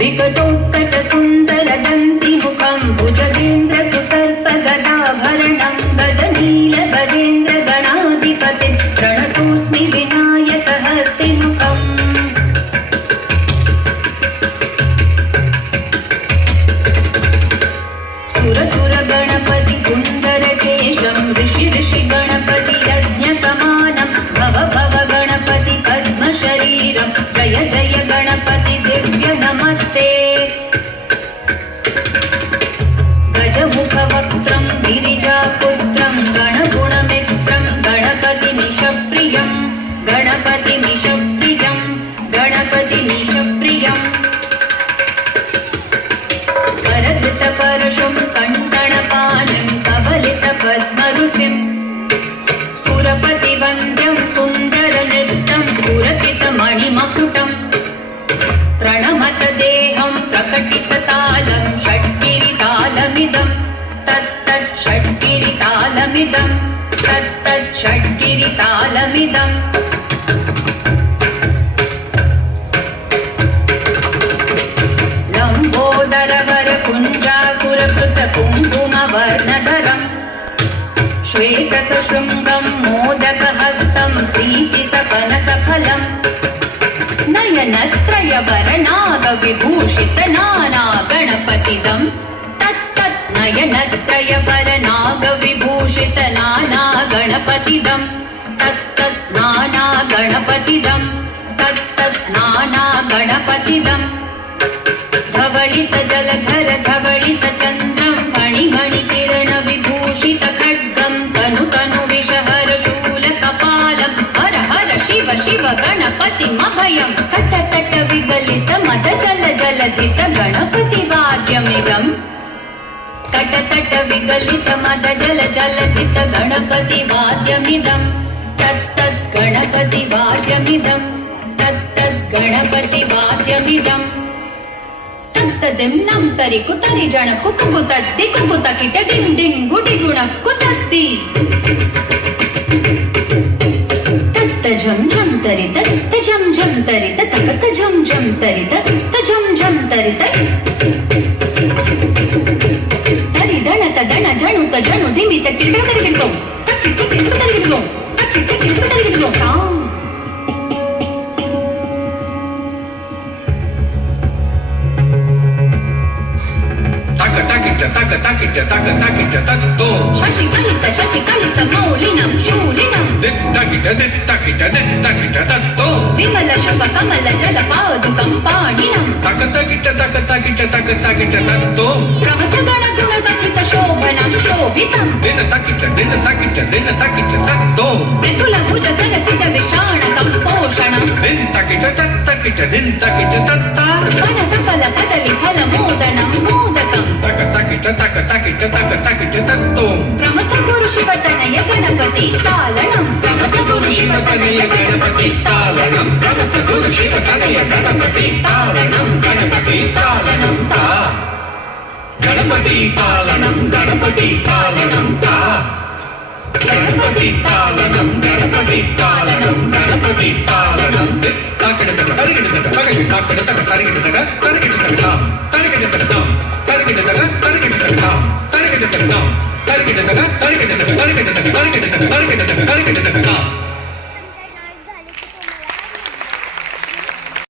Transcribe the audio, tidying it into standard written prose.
विकटोत्कट सुन्दर दन्तिमुखं भुजगेन्द्र सुसर्पगदाभरणं गजनील गजेन्द्र गणाधिपतिं प्रणतोऽस्मि विनायकहस्तिमुखम् सुरसुर गणपति सुन्दर केशं ऋषि ऋषि गणपति यज्ञसमानं भव भव गणपति पद्मशरीरं जय जय गणपति दिव्य नमस्ते गजमुखवक्त्रं गिरिजापुत्रं गणगुणमित्रं गणपतिमिषप्रियं गणपतिमिषप्रियं गणपतिमिषप्रियम् करधृतपरशुं कण्ठणपाणिं कबलितपद्मरुचिं सुरपतिवन्द्यं सुन्दरनृत्यं सुरचितमणिमकुटम् प्रणमत देहं प्रकटिततालं षट्गिरितालमिदं तत्तत् षट्गिरितालमिदं तत्तत् षट्गिरितालमिदम् लम्बोदरवरकुञ्जासुरकृतकुङ्कुमवर्णधरम् श्वेतसशृङ्गं मोदकहस्तं प्रीतिसपनसफलम् नयनत्रयवरनागविभूषितनाना गणपतिदं तत्तत् नयनत्रयवरनागविभूषितनाना गणपतिदं तत्तत् नाना गणपतिदं तत्तत् नाना गणपतिदम् धवलित जलधर धवलित चन्द्रं फणिमणिकिरण विभूषित खड्गं तनु तनु विषहर शूलकपालं हर हर शिव शिव गणपतिमभयं तट तट विगलित मद जल जलधित गणपति वाद्यमिदं तट तट विगलित मद जल जलधित गणपति वाद्यमिदं तत्तत् गणपति वाद्यमिदं तत्तत् गणपति वाद्यमिदम् तत्तदिं नं तरि कुतरि जण कुकुगु तद्दि कुकुत किट डिं डिं गुडि गुण कुतद्दि तत्त झं झं तरि तत्त झं झं तरि ततकत झं झं तरि तत्त झं झं तरि तरि दणत दण जणुत जणु धिमित किट तरिगितो तक्किट किट तरिगितो तक्किट किट तरिगितो तां takita tatto शशिकलित मौलिनं शूलिनं dittakita tatto विमल शुभ कमल जलपादुकं पाणिनं takita tatto प्रवच गणगुण कथित शोभनं शोभितं takita tatto मृदुल भुज सरसिज विषाणकं पोषणं takita tatta वनसफल कदलि फल मोदनं मोदकं takita tatto प्रमथ गुरु शिवतनय गणपति तालनं प्रमथ गुरु शिवतनय गणपति तालनं प्रमथ गुरु शिवतनय गणपति तालनं गणपति तालनं ता गणपति तालनं गणपति तालनं ता गणपति तालनं गणपति तालनं गणपति तालनं ताकिडतक तरिगिडतक तरिगिडतक तरिगिडतक तरिगिडतक तरिगिडतक तरिगिडतक तरिगिडतक तरिगिडतक तरिगिडतक तरिगिडतक तरिगिडतक तरिगिडतक तरिगिडतक तरिगिडतक